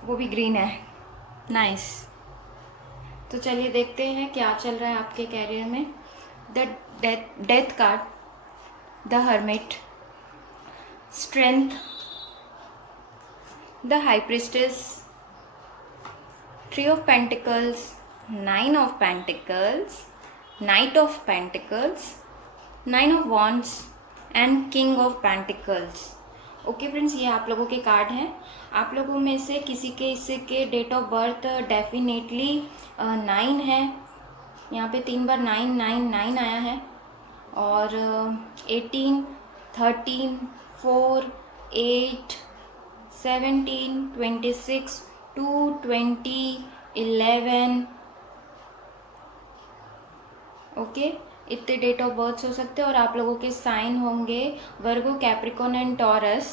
वो भी ग्रीन है। नाइस। तो चलिए देखते हैं क्या चल रहा है आपके कैरियर में। The death card, the hermit, strength, the high priestess, Three of Pentacles, Nine of Pentacles, Knight of Pentacles, nine of wands and king of pentacles. Okay friends, ये आप लोगों के कार्ड हैं। आप लोगों में से किसी के इससे के डेट ऑफ बर्थ डेफिनेटली 9 है। यहाँ पे 3 बार 9 9 9 आया है, और 18, 13, 4, 8, 17, 26, 2, 20, 11। ओके, इतने डेट ऑफ बर्थ हो सकते हैं। और आप लोगों के साइन होंगे Virgo, Capricorn and Taurus,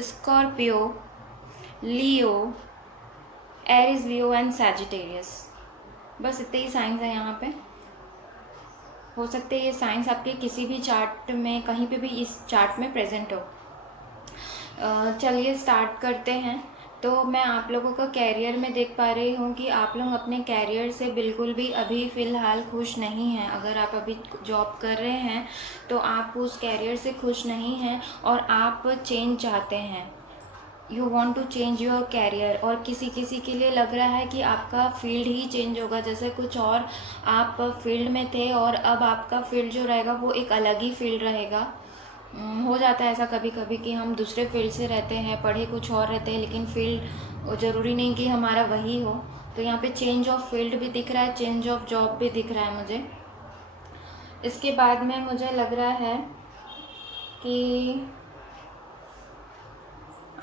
Scorpio, Leo, Aries, Leo and Sagittarius. बस इतने ही साइंस हैं यहाँ पे। हो सकते हैं ये साइंस आपके किसी भी चार्ट में, कहीं पे भी इस चार्ट में प्रेजेंट हो। चलिए स्टार्ट करते हैं। तो मैं आप लोगों का कैरियर में देख पा रही हूँ कि आप लोग अपने कैरियर से बिल्कुल भी अभी फ़िलहाल खुश नहीं हैं। अगर आप अभी जॉब कर रहे हैं तो आप उस कैरियर से खुश नहीं हैं और आप चेंज चाहते हैं। You want to change your career. और किसी किसी के लिए लग रहा है कि आपका फील्ड ही चेंज होगा, जैसे कुछ और आप फील्ड में थे और अब आपका फील्ड जो रहेगा वो एक अलग ही फील्ड रहेगा। हो जाता है ऐसा कभी कभी कि हम दूसरे फील्ड से रहते हैं, पढ़े कुछ और रहते हैं, लेकिन फील्ड ज़रूरी नहीं कि हमारा वही हो। तो यहाँ पे चेंज ऑफ फील्ड भी दिख रहा है, चेंज ऑफ जॉब भी दिख रहा है मुझे। इसके बाद में मुझे लग रहा है कि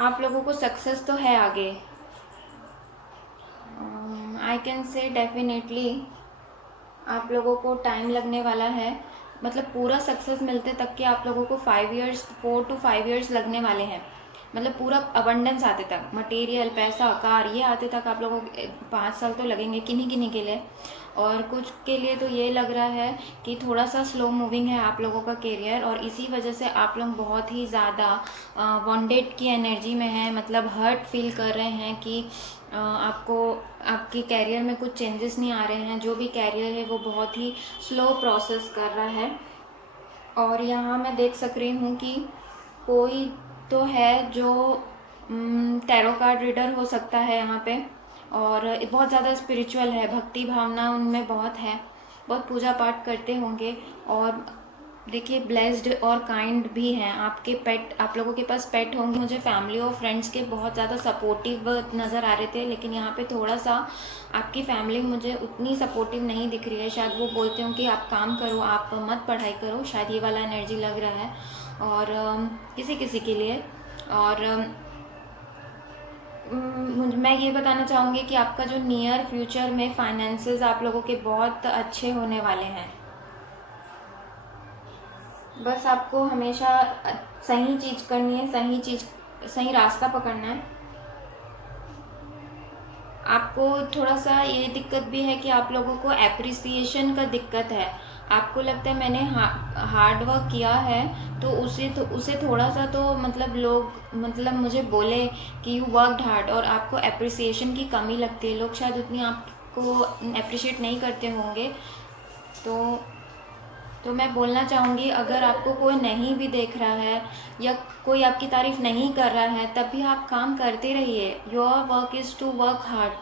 आप लोगों को सक्सेस तो है आगे। आई कैन से डेफिनेटली आप लोगों को टाइम लगने वाला है। मतलब पूरा सक्सेस मिलते तक के आप लोगों को 4 to 5 इयर्स लगने वाले हैं। मतलब पूरा अबंडेंस आते तक, मटेरियल, पैसा, कार, ये आते तक आप लोगों को 5 साल तो लगेंगे किन्हीं किन्हीं के लिए। और कुछ के लिए तो ये लग रहा है कि थोड़ा सा स्लो मूविंग है आप लोगों का करियर, और इसी वजह से आप लोग बहुत ही ज़्यादा वॉन्डेड की एनर्जी में हैं। मतलब हर्ट फील कर रहे हैं कि आपको आपके कैरियर में कुछ चेंजेस नहीं आ रहे हैं। जो भी कैरियर है वो बहुत ही स्लो प्रोसेस कर रहा है। और यहाँ मैं देख सक रही हूँ कि कोई तो है जो टैरो कार्ड रीडर हो सकता है यहाँ पे, और बहुत ज़्यादा स्पिरिचुअल है, भक्ति भावना उनमें बहुत है, बहुत पूजा पाठ करते होंगे। और देखिए ब्लेस्ड और काइंड भी हैं। आपके पेट, आप लोगों के पास पेट होंगे। मुझे फैमिली और फ्रेंड्स के बहुत ज़्यादा सपोर्टिव नज़र आ रहे थे, लेकिन यहाँ पे थोड़ा सा आपकी फैमिली मुझे उतनी सपोर्टिव नहीं दिख रही है। शायद वो बोलते हो कि आप काम करो, आप मत पढ़ाई करो, शायद ये वाला एनर्जी लग रहा है। और किसी किसी के लिए। और मैं ये बताना चाहूँगी कि आपका जो नियर फ्यूचर में फाइनेंसेस आप लोगों के बहुत अच्छे होने वाले हैं। बस आपको हमेशा सही चीज़ करनी है, सही रास्ता पकड़ना है। आपको थोड़ा सा ये दिक्कत भी है कि आप लोगों को एप्रिसिएशन का दिक्कत है। आपको लगता है मैंने हार्ड वर्क किया है तो उसे थोड़ा सा तो मतलब लोग मतलब मुझे बोले कि यू वर्कड हार्ड, और आपको एप्रिसिएशन की कमी लगती है। लोग शायद उतनी आपको अप्रिशिएट नहीं करते होंगे। तो मैं बोलना चाहूँगी, अगर आपको कोई नहीं भी देख रहा है या कोई आपकी तारीफ़ नहीं कर रहा है, तब भी आप काम करते रहिए। Your work is to work hard.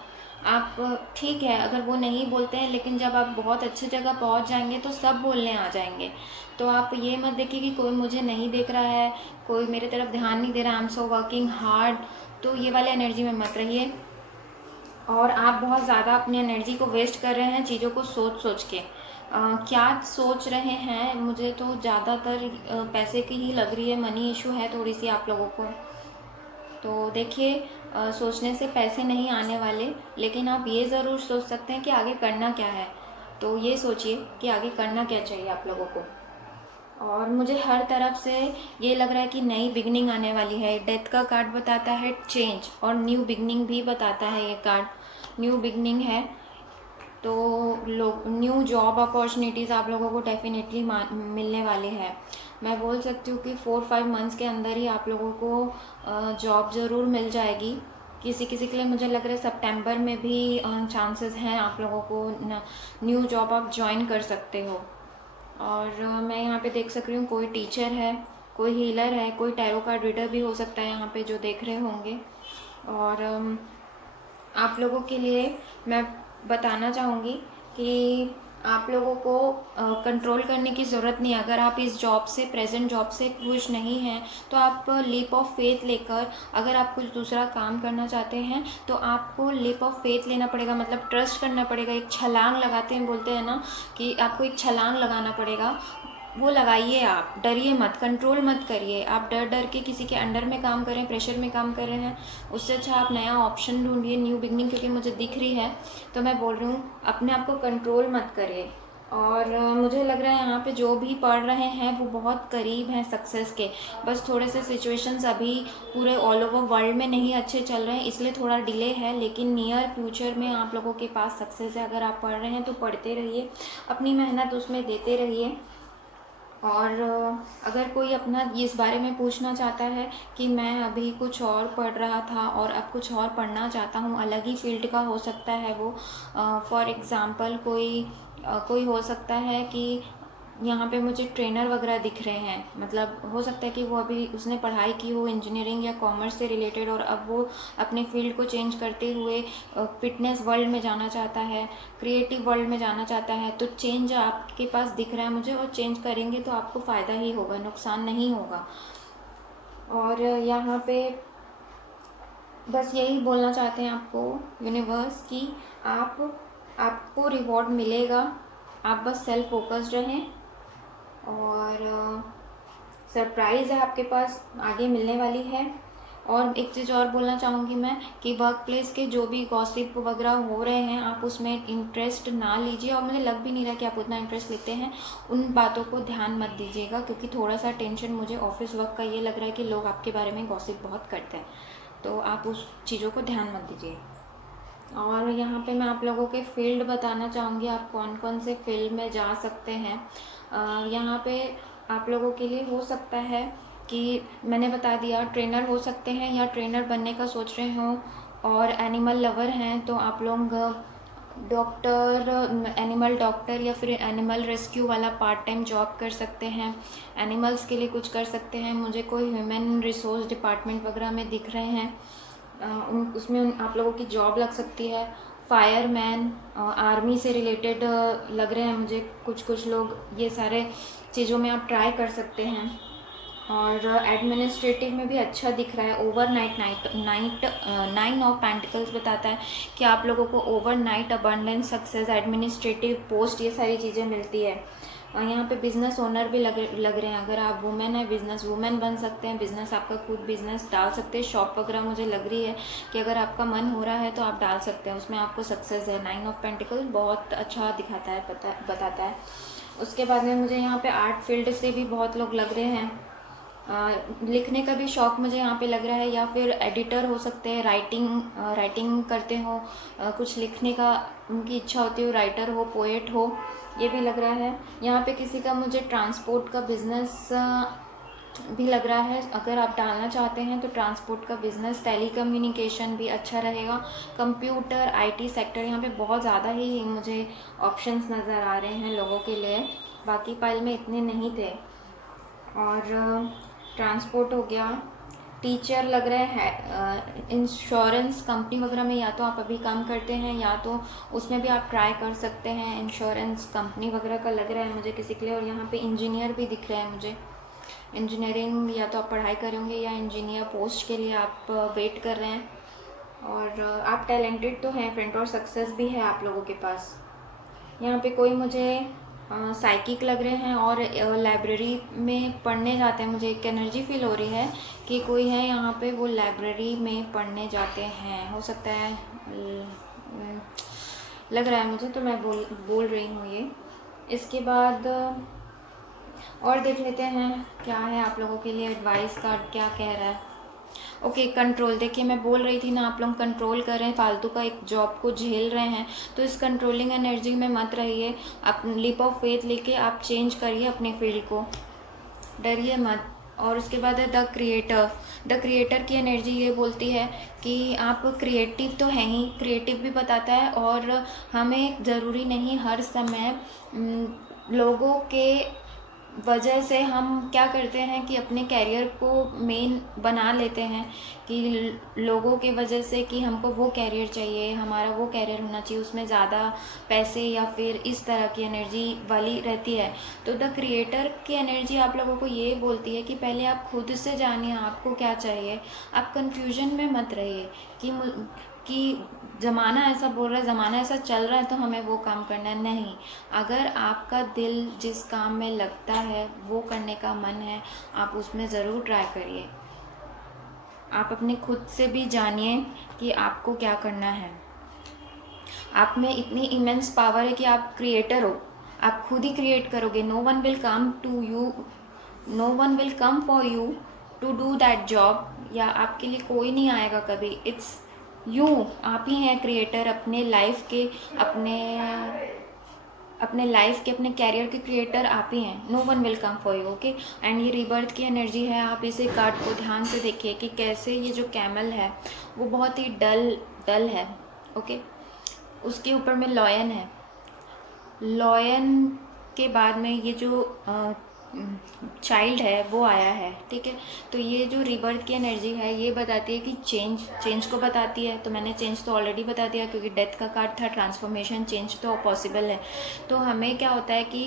आप ठीक है अगर वो नहीं बोलते हैं, लेकिन जब आप बहुत अच्छी जगह पहुंच जाएंगे तो सब बोलने आ जाएंगे। तो आप ये मत देखिए कि कोई मुझे नहीं देख रहा है, कोई मेरे तरफ ध्यान नहीं दे रहा, I am so working hard. तो ये वाले एनर्जी में मत रहिए। और आप बहुत ज़्यादा अपनी एनर्जी को वेस्ट कर रहे हैं चीज़ों को सोच सोच के। क्या सोच रहे हैं? मुझे तो ज़्यादातर पैसे की ही लग रही है, मनी इशू है थोड़ी सी आप लोगों को। तो देखिए सोचने से पैसे नहीं आने वाले, लेकिन आप ये ज़रूर सोच सकते हैं कि आगे करना क्या है। तो ये सोचिए कि आगे करना क्या चाहिए आप लोगों को। और मुझे हर तरफ से ये लग रहा है कि नई बिगनिंग आने वाली है। डेथ का कार्ड बताता है चेंज, और न्यू बिगनिंग भी बताता है ये कार्ड। न्यू बिगनिंग है तो लोग न्यू जॉब अपॉर्चुनिटीज़ आप लोगों को डेफिनेटली मिलने वाली है। मैं बोल सकती हूँ कि 4-5 मंथ्स के अंदर ही आप लोगों को जॉब ज़रूर मिल जाएगी। किसी किसी के लिए मुझे लग रहा है सितंबर में भी चांसेस हैं आप लोगों को न्यू जॉब आप ज्वाइन कर सकते हो। और मैं यहाँ पे देख सक रही हूँ कोई टीचर है, कोई हीलर है, कोई टैरो कार्ड रीडर भी हो सकता है यहाँ पे जो देख रहे होंगे। और आप लोगों के लिए मैं बताना चाहूँगी कि आप लोगों को कंट्रोल करने की ज़रूरत नहीं है। अगर आप इस जॉब से, प्रेजेंट जॉब से खुश नहीं हैं, तो आप लीप ऑफ फेथ लेकर अगर आप कुछ दूसरा काम करना चाहते हैं तो आपको लीप ऑफ फेथ लेना पड़ेगा, मतलब ट्रस्ट करना पड़ेगा। एक छलांग लगाते हैं, बोलते हैं ना कि आपको एक छलांग लगाना पड़ेगा, वो लगाइए। आप डरिए मत, कंट्रोल मत करिए। आप डर डर के किसी के अंडर में काम करें, प्रेशर में काम कर रहे हैं, उससे अच्छा आप नया ऑप्शन ढूंढिए, न्यू बिगनिंग। क्योंकि मुझे दिख रही है तो मैं बोल रही हूँ, अपने आप को कंट्रोल मत करिए। और मुझे लग रहा है यहाँ पे जो भी पढ़ रहे हैं वो बहुत करीब हैं सक्सेस के। बस थोड़े से सिचुएशंस अभी पूरे ऑल ओवर वर्ल्ड में नहीं अच्छे चल रहे हैं, इसलिए थोड़ा डिले है। लेकिन नियर फ्यूचर में आप लोगों के पास सक्सेस है। अगर आप पढ़ रहे हैं तो पढ़ते रहिए, अपनी मेहनत उसमें देते रहिए। और अगर कोई अपना इस बारे में पूछना चाहता है कि मैं अभी कुछ और पढ़ रहा था और अब कुछ और पढ़ना चाहता हूँ, अलग ही फील्ड का हो सकता है वो। फॉर एग्ज़ाम्पल कोई हो सकता है कि यहाँ पे मुझे ट्रेनर वगैरह दिख रहे हैं, मतलब हो सकता है कि वो अभी उसने पढ़ाई की हो इंजीनियरिंग या कॉमर्स से रिलेटेड, और अब वो अपने फील्ड को चेंज करते हुए फिटनेस वर्ल्ड में जाना चाहता है, क्रिएटिव वर्ल्ड में जाना चाहता है। तो चेंज आपके पास दिख रहा है मुझे, और चेंज करेंगे तो आपको फ़ायदा ही होगा, नुकसान नहीं होगा। और यहाँ पे बस यही बोलना चाहते हैं आपको, यूनिवर्स, कि आपको रिवॉर्ड मिलेगा। आप बस सेल्फ फोकस्ड रहें, और सरप्राइज़ है आपके पास आगे मिलने वाली है। और एक चीज़ और बोलना चाहूँगी मैं कि वर्क प्लेस के जो भी गॉसिप वगैरह हो रहे हैं, आप उसमें इंटरेस्ट ना लीजिए। और मुझे लग भी नहीं रहा कि आप उतना इंटरेस्ट लेते हैं, उन बातों को ध्यान मत दीजिएगा। क्योंकि थोड़ा सा टेंशन मुझे ऑफिस वर्क का ये लग रहा है कि लोग आपके बारे में गॉसिप बहुत करते हैं, तो आप उस चीज़ों को ध्यान मत दीजिए। और यहाँ पे मैं आप लोगों के फील्ड बताना चाहूँगी, आप कौन कौन से फील्ड में जा सकते हैं। यहाँ पे आप लोगों के लिए हो सकता है कि मैंने बता दिया, ट्रेनर हो सकते हैं या ट्रेनर बनने का सोच रहे हों, और एनिमल लवर हैं तो आप लोग डॉक्टर, एनिमल डॉक्टर या फिर एनिमल रेस्क्यू वाला पार्ट टाइम जॉब कर सकते हैं, एनिमल्स के लिए कुछ कर सकते हैं। मुझे कोई ह्यूमन रिसोर्स डिपार्टमेंट वगैरह में दिख रहे हैं, उसमें आप लोगों की जॉब लग सकती है। फायरमैन, आर्मी से रिलेटेड लग रहे हैं मुझे कुछ लोग, ये सारे चीज़ों में आप ट्राई कर सकते हैं। और एडमिनिस्ट्रेटिव में भी अच्छा दिख रहा है। ओवरनाइट 9 ऑफ पेंटिकल्स बताता है कि आप लोगों को overnight abundance, success, administrative post, ये सारी चीज़ें मिलती है। यहाँ पे बिज़नेस ओनर भी लग रहे हैं। अगर आप वुमेन है, बिज़नेस वुमेन बन सकते हैं, बिज़नेस आपका खुद बिज़नेस डाल सकते हैं। शॉप वगैरह मुझे लग रही है कि अगर आपका मन हो रहा है तो आप डाल सकते हैं, उसमें आपको सक्सेस है। 9 ऑफ पेंटिकल बहुत अच्छा दिखाता है, बताता है। उसके बाद में मुझे यहाँ पे आर्ट फील्ड से भी बहुत लोग लग रहे हैं। लिखने का भी शौक़ मुझे यहाँ पे लग रहा है, या फिर एडिटर हो सकते हैं, राइटिंग करते हो, कुछ लिखने का उनकी इच्छा होती हो, राइटर हो, पोएट हो, ये भी लग रहा है। यहाँ पे किसी का मुझे ट्रांसपोर्ट का बिज़नेस भी लग रहा है। अगर आप डालना चाहते हैं तो ट्रांसपोर्ट का बिज़नेस, टेलीकम्युनिकेशन भी अच्छा रहेगा। कंप्यूटर, आईटी सेक्टर, यहाँ पे बहुत ज़्यादा ही मुझे ऑप्शंस नज़र आ रहे हैं लोगों के लिए, बाकी पाइल में इतने नहीं थे। और ट्रांसपोर्ट हो गया, टीचर लग रहे हैं, इंश्योरेंस कंपनी वगैरह में या तो आप अभी काम करते हैं या तो उसमें भी आप ट्राई कर सकते हैं। इंश्योरेंस कंपनी वगैरह का लग रहा है मुझे किसी के लिए। और यहाँ पे इंजीनियर भी दिख रहा है मुझे, इंजीनियरिंग या तो आप पढ़ाई करेंगे या इंजीनियर पोस्ट के लिए आप वेट कर रहे हैं। और आप टैलेंटेड तो हैं फ्रेंड, और सक्सेस भी है आप लोगों के पास। यहाँ पे कोई मुझे साइकिक लग रहे हैं और लाइब्रेरी में पढ़ने जाते हैं। मुझे एक एनर्जी फील हो रही है कि कोई है यहाँ पे, वो लाइब्रेरी में पढ़ने जाते हैं, हो सकता है, लग रहा है मुझे, तो मैं बोल रही हूँ ये। इसके बाद और देख लेते हैं क्या है आप लोगों के लिए, एडवाइस कार्ड क्या कह रहा है। Okay, control. देखिए मैं बोल रही थी ना, आप लोग कंट्रोल कर रहे हैं, फालतू का एक जॉब को झेल रहे हैं, तो इस कंट्रोलिंग एनर्जी में मत रहिए। आप लीप ऑफ फेथ लेके आप चेंज करिए अपने फील्ड को, डरिए मत। और उसके बाद है द क्रिएटर की एनर्जी ये बोलती है कि आप क्रिएटिव तो हैं ही, क्रिएटिव भी बताता है। और हमें ज़रूरी नहीं हर समय लोगों के वजह से हम क्या करते हैं कि अपने कैरियर को मेन बना लेते हैं कि लोगों के वजह से कि हमको वो कैरियर चाहिए, हमारा वो कैरियर होना चाहिए, उसमें ज़्यादा पैसे या फिर इस तरह की एनर्जी वाली रहती है। तो द क्रिएटर की एनर्जी आप लोगों को ये बोलती है कि पहले आप खुद से जानिए आपको क्या चाहिए। आप कन्फ्यूजन में मत रहिए कि ज़माना ऐसा बोल रहा है, ज़माना ऐसा चल रहा है तो हमें वो काम करना है। नहीं, अगर आपका दिल जिस काम में लगता है, वो करने का मन है, आप उसमें ज़रूर ट्राई करिए। आप अपने खुद से भी जानिए कि आपको क्या करना है। आप में इतनी इमेंस पावर है कि आप क्रिएटर हो, आप खुद ही क्रिएट करोगे। No one will come to you, no one will come for you to do that job, या आपके लिए कोई नहीं आएगा कभी। इट्स यू, आप ही हैं क्रिएटर अपने लाइफ के, अपने लाइफ के, अपने कैरियर के क्रिएटर आप ही हैं। No one will come for you, okay. And ये रिबर्थ की एनर्जी है। आप इसे कार्ड को ध्यान से देखिए कि कैसे ये जो कैमल है वो बहुत ही डल है, ओके। उसके ऊपर में लॉयन है। लॉयन के बाद में ये जो चाइल्ड है वो आया है, ठीक है। तो ये जो रिबर्थ की एनर्जी है ये बताती है कि चेंज को बताती है। तो मैंने चेंज तो ऑलरेडी बता दिया क्योंकि डेथ का कार्ड था। ट्रांसफॉर्मेशन, चेंज तो पॉसिबल है। तो हमें क्या होता है कि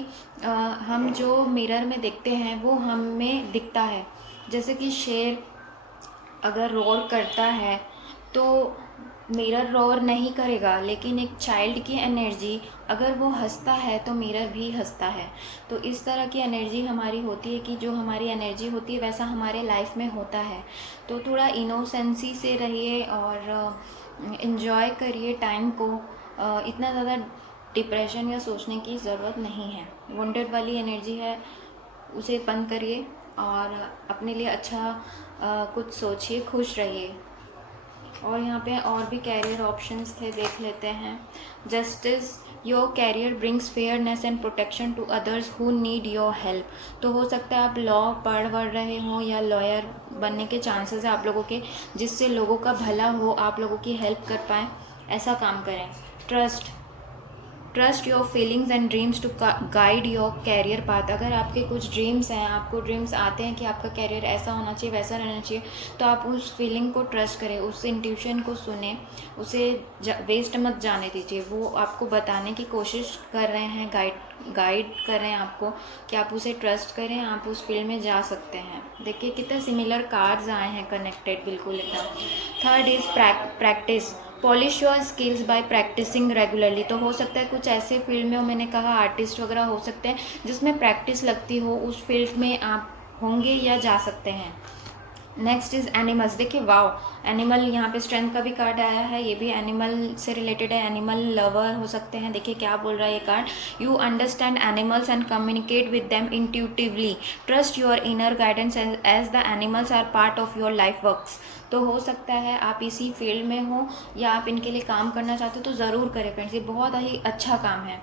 हम जो मिरर में देखते हैं वो हमें दिखता है। जैसे कि शेर अगर रोर करता है तो मिरर रोर नहीं करेगा, लेकिन एक चाइल्ड की एनर्जी अगर वो हंसता है तो मिरर भी हंसता है। तो इस तरह की एनर्जी हमारी होती है कि जो हमारी एनर्जी होती है वैसा हमारे लाइफ में होता है। तो थोड़ा इनोसेंसी से रहिए और इन्जॉय करिए टाइम को। इतना ज़्यादा डिप्रेशन या सोचने की ज़रूरत नहीं है। वॉन्टेड वाली एनर्जी है, उसे बंद करिए और अपने लिए अच्छा कुछ सोचिए, खुश रहिए। और यहाँ पे और भी कैरियर ऑप्शंस थे, देख लेते हैं। Justice, your career brings fairness and protection to others who need your help. तो हो सकता है आप लॉ पढ़ रहे हों या लॉयर बनने के चांसेस है आप लोगों के, जिससे लोगों का भला हो, आप लोगों की हेल्प कर पाएँ, ऐसा काम करें। Trust your feelings and dreams to guide your career path. अगर आपके कुछ ड्रीम्स हैं, आपको ड्रीम्स आते हैं कि आपका कैरियर ऐसा होना चाहिए, वैसा रहना चाहिए, तो आप उस फीलिंग को ट्रस्ट करें, उस इंट्यूशन को सुने, उसे वेस्ट मत जाने दीजिए। वो आपको बताने की कोशिश कर रहे हैं, गाइड कर रहे हैं आपको कि आप उसे ट्रस्ट करें, आप उस फील्ड में जा सकते हैं। देखिए कितने सिमिलर कार्ड्स आए हैं, कनेक्टेड बिल्कुल एकदम। Third is practice, polish your skills by practising regularly. तो हो सकता है कुछ ऐसे फील्ड में हो, मैंने कहा आर्टिस्ट वगैरह हो सकते हैं, जिसमें प्रैक्टिस लगती हो, उस फील्ड में आप होंगे या जा सकते हैं। Next is animals. देखिए वाओ, एनिमल, यहाँ पे स्ट्रेंथ का भी कार्ड आया है, ये भी एनिमल से रिलेटेड है। एनिमल लवर हो सकते हैं। देखिए क्या बोल रहा है ये card, you understand animals and communicate with them intuitively, trust your inner guidance as the animals are part of your life works. तो हो सकता है आप इसी फील्ड में हो या आप इनके लिए काम करना चाहते हो, तो ज़रूर करें फ्रेंड्स, ये बहुत ही अच्छा काम है।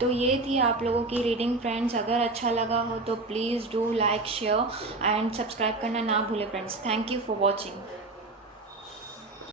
तो ये थी आप लोगों की रीडिंग फ्रेंड्स। अगर अच्छा लगा हो तो please do like, share and subscribe करना ना भूलें friends. Thank you for watching.